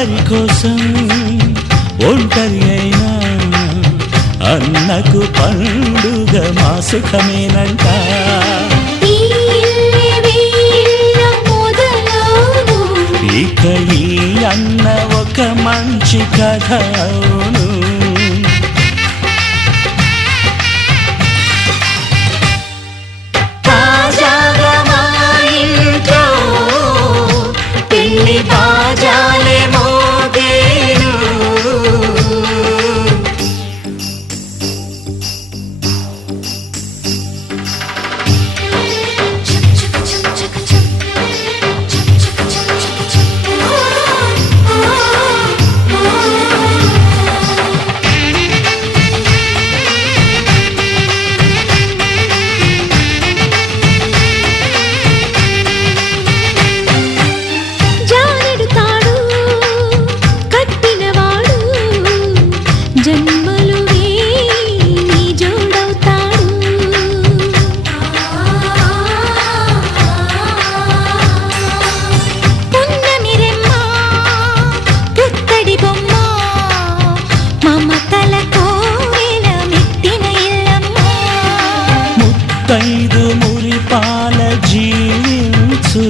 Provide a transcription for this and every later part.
అందరి కోసం ఒంటరి అయినా అన్నకు పండుగ మా సుఖమేనంట. ఇక ఈ అన్న ఒక మంచి కథ అవును. తాజాగా మా ఇంట్లో పెళ్లి బాజాలే మోగేను. ముత్తైదు మురిపాల జీవించు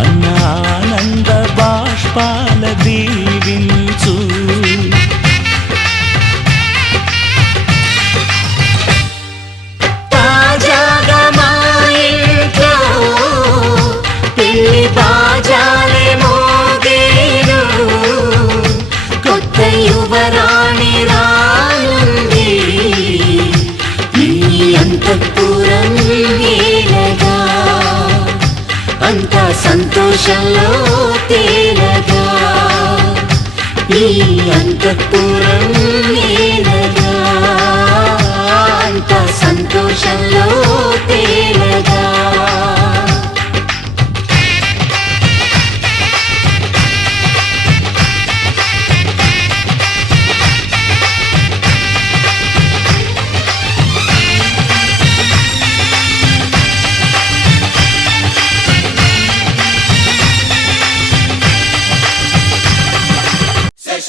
అన్న ఆనంద బాష్పాల దీవించు. తాజాగా మా ఇంట్లో పెళ్లి బాజాలే మోగేను. కొత్త యువరాణి రానుంది అంతఃపురం ఏలగా. అంతా సంతోషంలో తేలగా ఈ అంతఃపురం ఏలగా. అంతా సంతోషంలో తేలగా.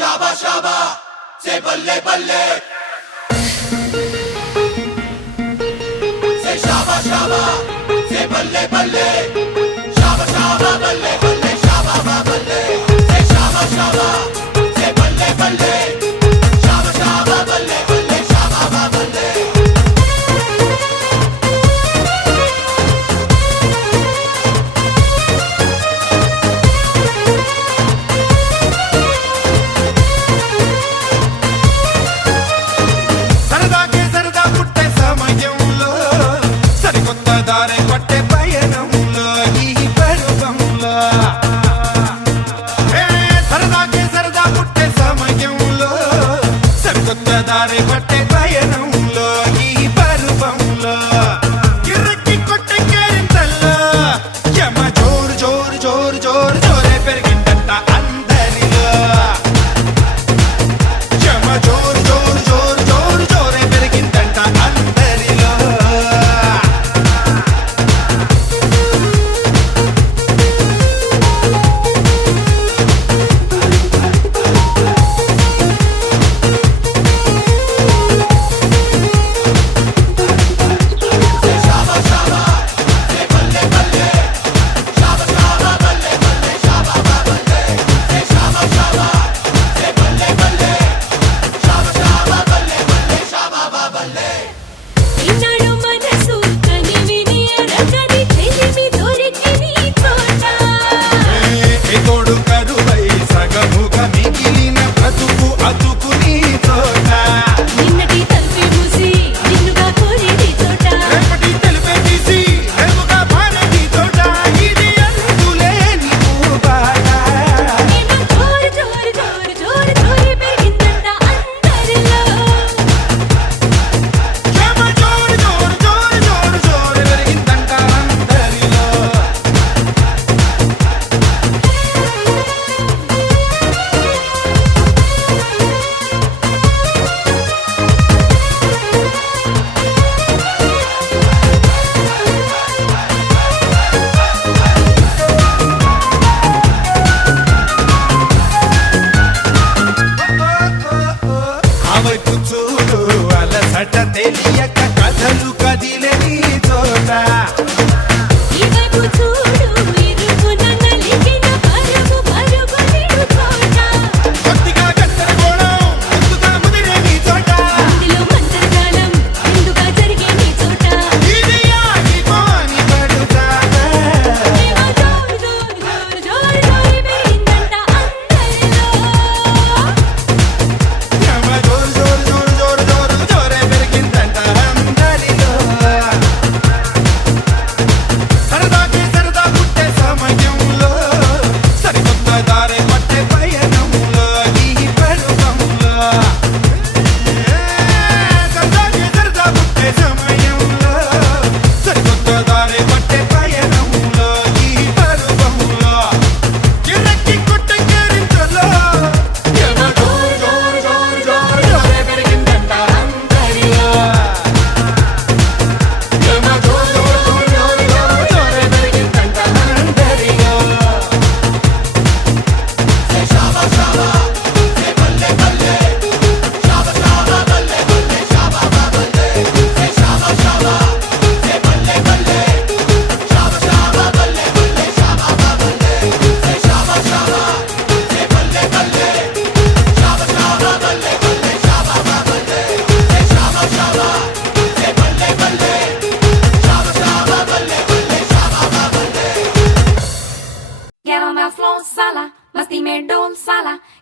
शाबा शाबा से बल्ले बल्ले से शाबा शाबा से बल्ले बल्ले शाबा शाबा बल्ले बल्ले शाबा बल्ले से शाबा शाबा से बल्ले बल्ले शाबा शाबा बल्ले बल्ले शाबा बल्ले.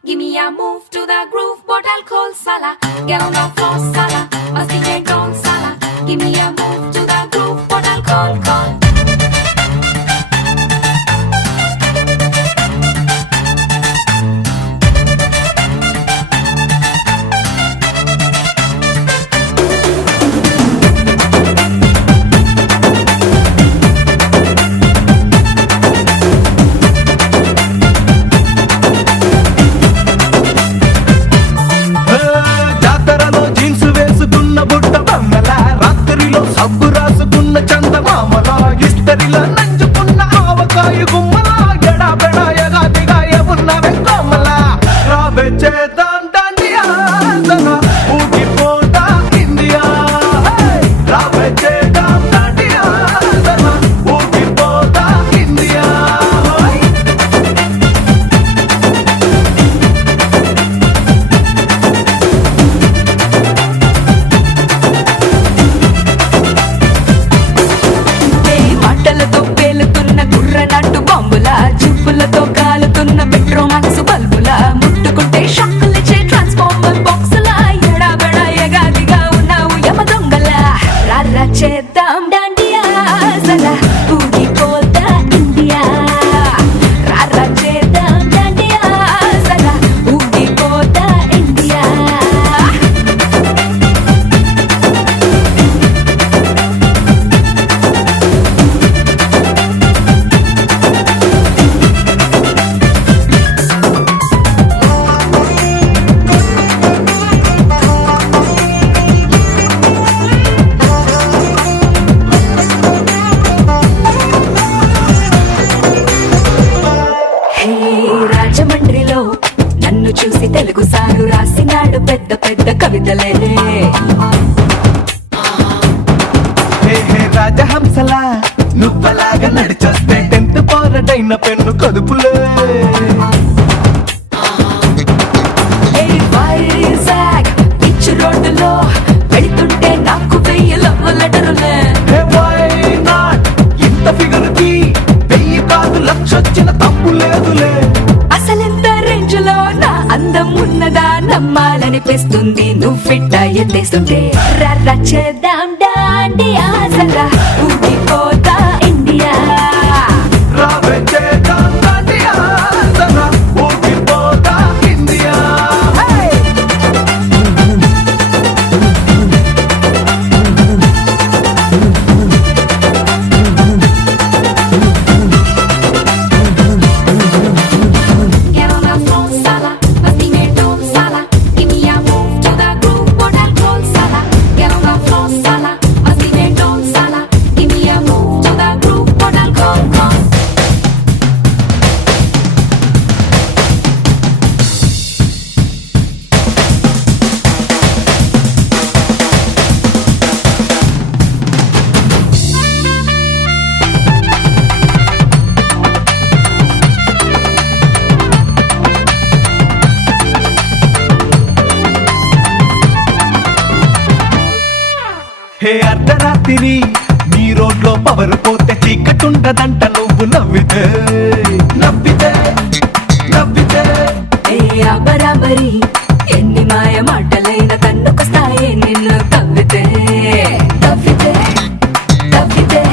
Give me a move to the groove, what I'll call sala. Get on the floor, sala. Must be get on sala. Give me a move to the groove, what I'll call. జాతరలో jeans వేసుకున్న బుట్ట బొమ్మల రాత్రిలో సబ్బు రాసుకున్న చందమామల ఇస్తరిలో నంచుకున్న ఆవకాయ గుమ్మల ఎడాబెడ ఎగాదిగా ఉన్న వెంకమ్మల రావే చేద్దాం డాండియా ఊగిపోతా ఇండియా రావే చేద్దాం డాండియా ఊగిపోతా ఇండియా మాటలతో పేలుతున్న గుర్రనాటు బాంబుల జిప్పులతో కాలుతున్న పెట్రోమాక్స్ బల్బుల ముట్టుకుంటే షాకులిచ్చే ట్రాన్స్ఫార్మర్ బాక్సుల ఎడాబెడ ఎగాదిగా ఉన్నావు యమ దొంగల రారా చేద్దాం డాండియా సలా ఊగిపోతా ఇండియా రారా చేద్దాం డాండియా సలా ఊగిపోతా ఇండియా హే రాజమండ్రిలో నన్ను చూసి తెలుగు సారు రాసినాడు పెద్ద పెద్ద కవితలే హే హే రాజహంసలా నువ్వలాగా నడిచొస్తే 10th పోరడైన పెన్ను కదుపులే హే వైజాగ్ పిచ్ రోడ్డులో వెళుతుంటే నాకు 1000 లవ్ లెటరులే హే వై నాట్ ఇంత ఫిగర్కి 1000 కాదు లక్షొచ్చిన తప్పు లేదులే అసలెంత రేంజ్ లో నా అందం ఉన్నదా నమ్మాలనిపిస్తుంది నువ్వు ఫిట్ ఎత్తేస్తుంటే రర్ర చేద్దాం డాండియా సలా ఊగిపోతా ఇండియా రావే చేద్దాం డాండియా సలా ఊగిపోతా India hey Get on the floor, sala. Must be made on sala. Give me a move to the groove, what I'll call sala. Get on the floor, sala. Must be made on sala. Give me a move to the groove, what I'll call. హే అర్ధరాత్రి నీ రోడ్లో power పోతే చీకటుండదంట నువ్వు నవ్వితే నవ్వితే నవ్వితే ఏ అబరాబరి ఎన్ని మాయ మాటలైన కన్నుకొస్తాయే నిన్ను తవ్వితే తవ్వితే తవ్వితే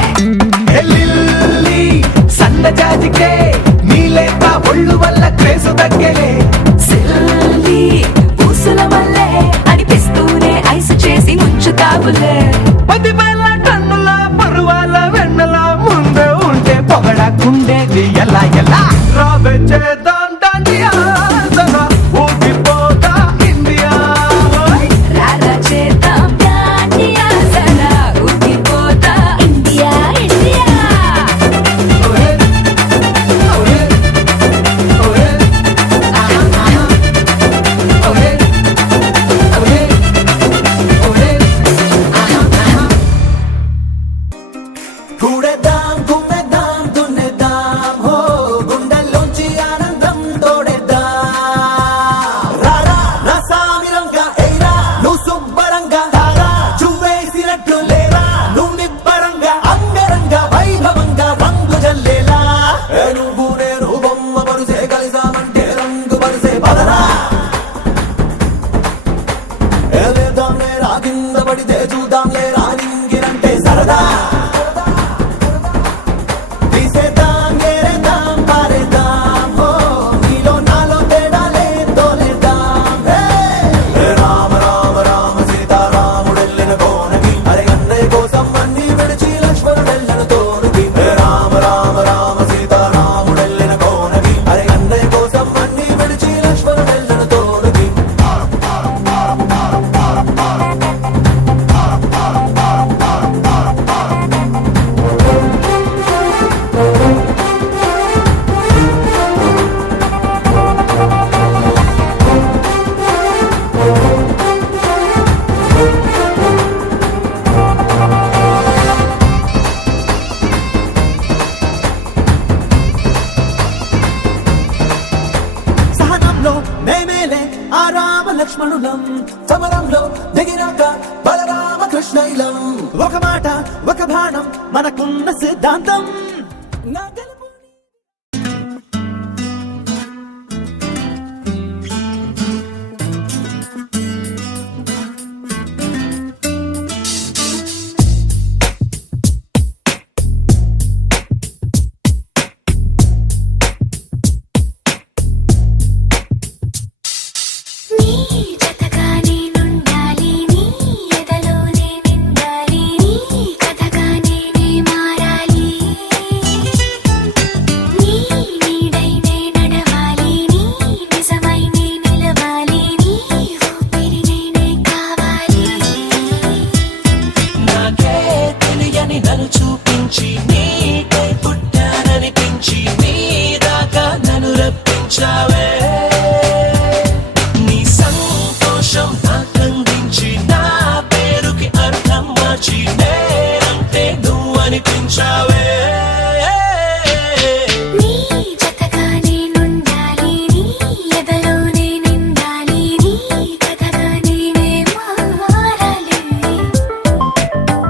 హే లిల్లీ సన్నజాజికే నీ లేక ఒళ్ళు వల్ల క్రేసు తగ్గలే సిల్లి పూసుల వల్లే అనిపిస్తూనే ఐసు చేసి ముంచుతావులే 10,000 టన్నుల పరువాల వెన్నెల ముందే ఉంటే పొగడకుండేది ఎలా ఎలా రావే చేద్దాం డాండియా సలా ఊగిపోతా ఆ రామ లక్ష్మణులం సమరంలో దిగినాక బలరామ కృష్ణైలం ఒక మాట ఒక బాణం మనకున్న సిద్ధాంతం నా గెలుపు నీ జతగా నేనుండాలి నీ ఎదలోనే నిండాలి నీ కథగా నేనే మారాలి నీ నీడై నే నడవాలి నీ నిజమై నే నిలవాలి నీ ఊపిరి నేనే కావాలి నాకే తెలియని నన్ను చూపించి నీకై పుట్టాననిపించి నీ దాకా నన్ను రప్పించావే నీ సంతోషం నాకందించి నా పేరుకి అర్థం మార్చి నేనంటే నువ్వు అనిపించావే నీ జతగా నేనుండాలి నీ ఎదలోనే నిండాలి నీ కథగా నేనే మారాలి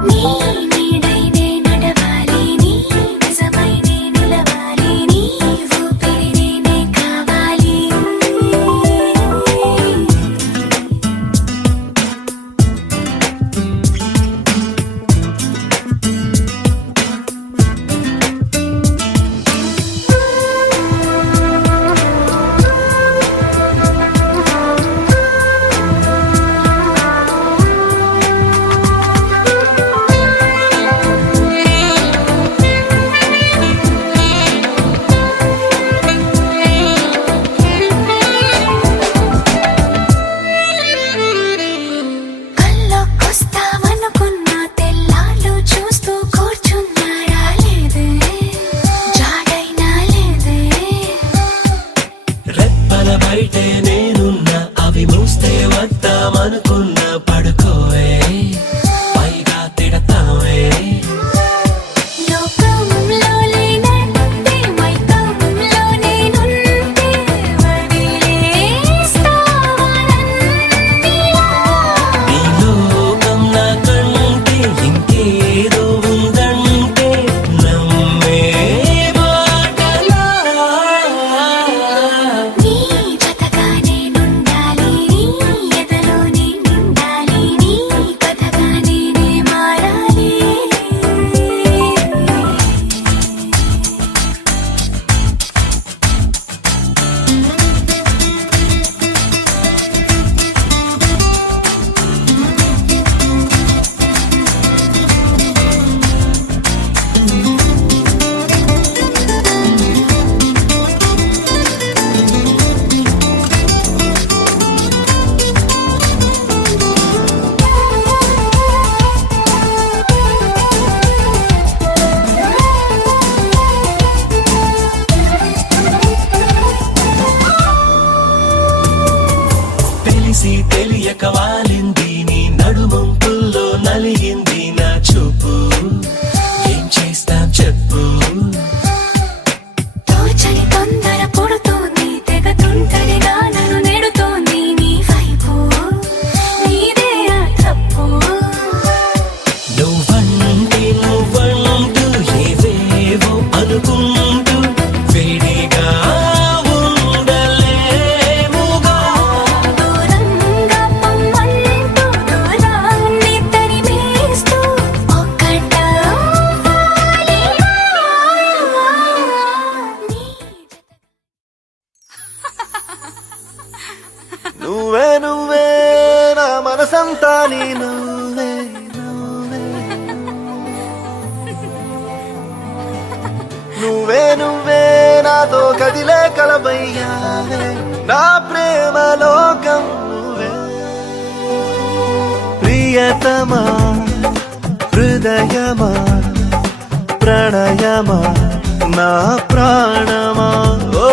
నీ నీడై నే నడవాలి నీ నిజమై నే నిలవాలి నీ ఊపిరి నేనే కావాలి కల్లోకొస్తావనుకున్నా తెల్లాళ్ళు చూస్తూ కూర్చున్నా రాలేదే జాడైనా లేదే రెప్పల బయటే నేనున్నా అవి మూస్తే వద్దామనుకున్నా పడుకోవే పైగా తిడతావే లోకంలో లేనంటే మైకంలో నేనుంటే వదిలేస్తావా నన్నిలా ఈ లోకం నాకంటే ఇంకేదో ఉందంటే నమ్మే మాటలా నీ జతగా నేనుండాలి నీ ఎదలోనే నిండాలి నీ కథగా నేనే మారాలి తెలిసి తెలియక వాలింది నీ నడుమంపుల్లో నలిగింది నా చూపు ఏం చేస్తాం చెప్పు తోచని తొందర పుడుతోంది తెగ తుంటరిగా నన్ను నెడుతోంది నీ వైపు నీదే ఆ తప్పు నువ్వంటూ ఏవేవో అనుకుంటూ వేడిగా ఉండలేముగా దూరంగా పొమ్మంటూ దూరాన్ని తరిమేస్తూ ఒక్కటవ్వాలి నీ నువ్వే నువ్వే నా మనసంతా నీ నువ్వే నువ్వే నువ్వే నువ్వే నాతో కదిలే కలబయ్యావే నా ప్రేమ లోకం నువ్వే ప్రియతమా హృదయమా ప్రణయమా నా ప్రాణమా ఓ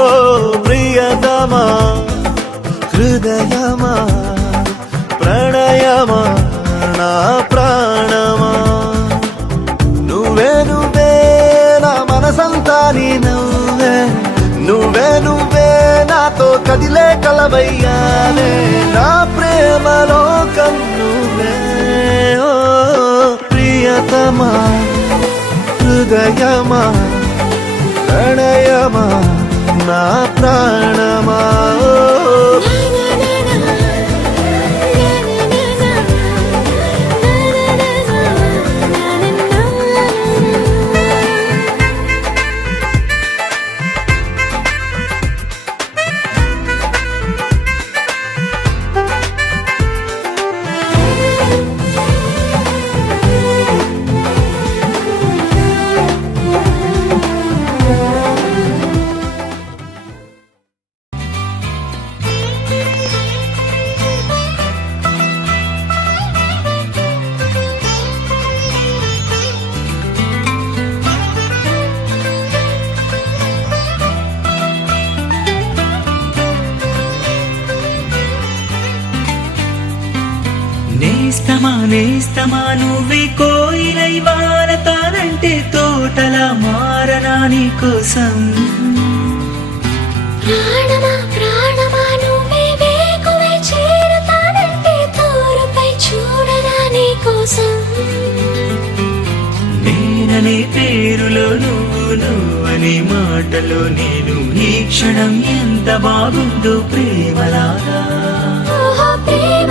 ప్రియతమా హృదయమా ప్రణయమా నా ప్రాణమా నువ్వే నువ్వే నా మనసంతా నీ నువ్వే నువ్వే నువ్వే నాతో కదిలే కలవయ్యాలే హృదయమా ప్రణయమా నా ప్రాణమా నేస్తమా నేస్తమా నువ్వే కోయిలై వారతానంటే తోటలా మారనా నీ కోసం ప్రాణమా ప్రాణమా నువ్వే వేకువే చేరతానంటే తోరుపై చూడరా నీ కోసం నేననే పేరులో నువ్వనే మాటలో నేను ఈ క్షణం ఎంత బాగుందో ప్రేమలాగా ఓహో ప్రేమ